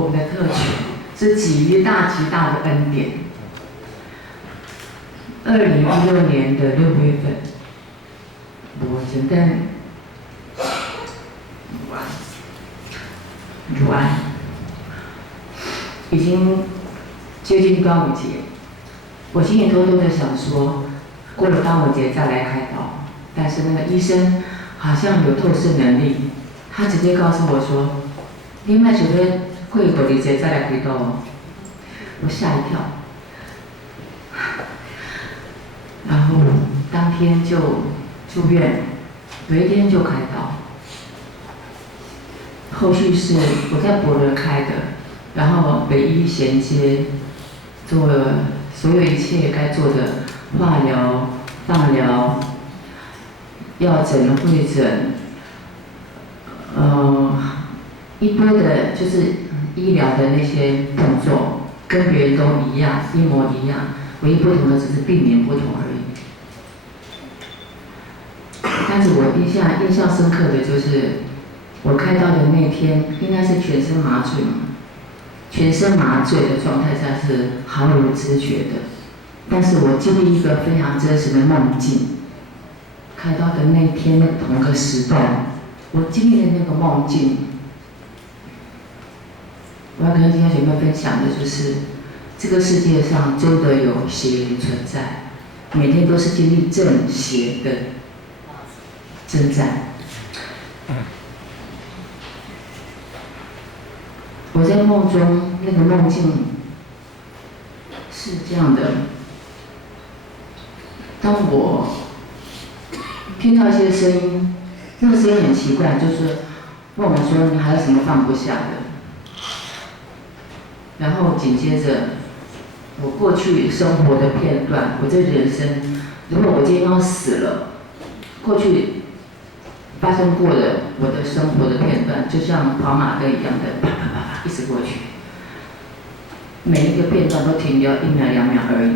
我们的特权，是极大的恩典。2016年的6月份，我真的乳癌已经接近端午节，我心里偷偷的想说，过了端午节再来开刀。但是那个医生好像有透视能力，他直接告诉我说：“你卖准备过端午节再来开刀哦。”我吓一跳，然后当天就住院，有一天就开刀。后续是我在博伦开的，然后北医衔接，做了所有一切该做的化疗、放疗、药诊、会诊，一堆的就是医疗的那些动作，跟别人都一样，一模一样，唯一不同的只是病名不同而已。但是我印象深刻的就是，我开刀的那天应该是全身麻醉嘛，全身麻醉的状态下是毫无知觉的，但是我经历一个非常真实的梦境。开刀的那天同个时段，我经历的那个梦境，我要跟今天姐妹分享的就是，这个世界上真的有邪灵存在，每天都是经历正邪的征战。我在梦中那个梦境是这样的：当我听到一些声音，那个声音很奇怪，就是问我说：“你还有什么放不下的？”然后紧接着，我过去生活的片段，我这人生，如果我今天要死了，过去发生过的我的生活的片段，就像跑马灯一样的，啪啪啪啪一直过去，每一个片段都停留1秒2秒而已。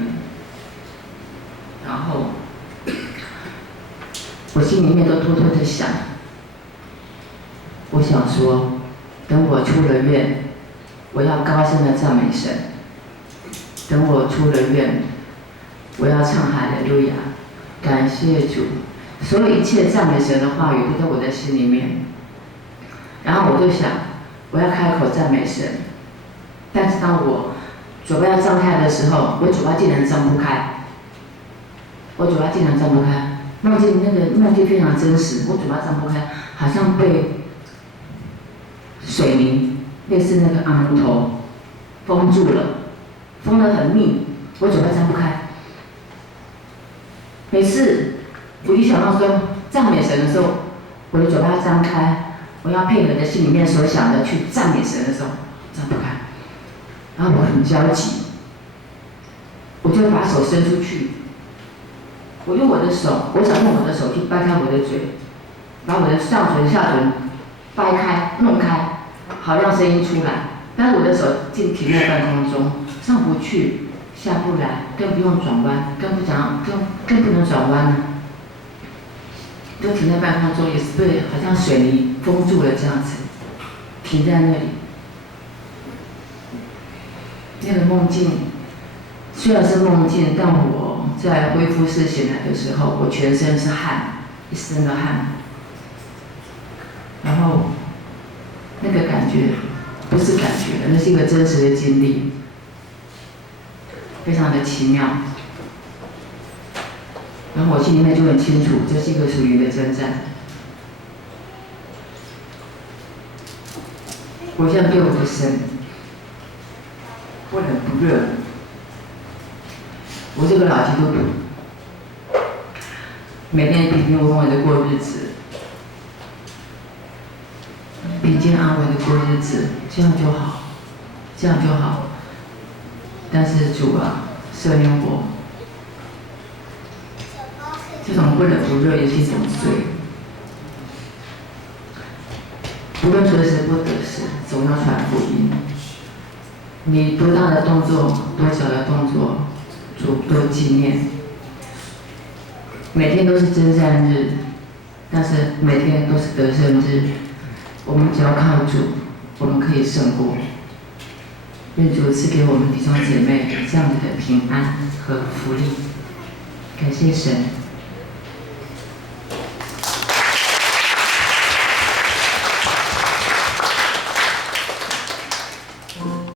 然后，我心里面都偷偷的想，我想说，等我出了院，我要高声的赞美神；等我出了院，我要唱哈利路亚，感谢主。所有一切赞美神的话语都在我的心里面。然后我就想，我要开口赞美神，但是当我嘴巴要张开的时候，我嘴巴竟然张不开。梦境那个梦境非常真实，我嘴巴张不开，好像被水泥类似那个阿木头封住了，封得很密，我嘴巴张不开。每次我一想到说赞美神的时候，我的嘴巴张开，我要配合着心里面所想的去赞美神的时候，张不开，然后我很焦急，我就把手伸出去。我用我的手，我想用我的手去掰开我的嘴，把我的上唇、下唇掰开、弄开，好让声音出来。但是我的手竟停在半空中，上不去，下不来，更不用转弯，更不能转弯了，就停在半空中，也是被好像水泥封住了这样子，停在那里。那个梦境虽然是梦境，但我在恢复室醒来的时候，我全身是汗，一身的汗。然后那个感觉不是感觉，那是一个真实的经历，非常的奇妙。然后我心里面就很清楚，这是一个属灵的征战。我现在对我的神不冷不热。我这个老基督徒，每天平平稳稳的过日子，平静安稳的过日子，这样就好，这样就好。但是主啊，赦免我，这种不冷不热也是一种罪。不论得时不得时，总要传福音。你多大的动作，多小的动作，主多纪念。每天都是征战日，但是每天都是得胜日。我们只要靠主，我们可以胜过。愿主赐给我们弟兄姐妹这样子的平安和福利。感谢神。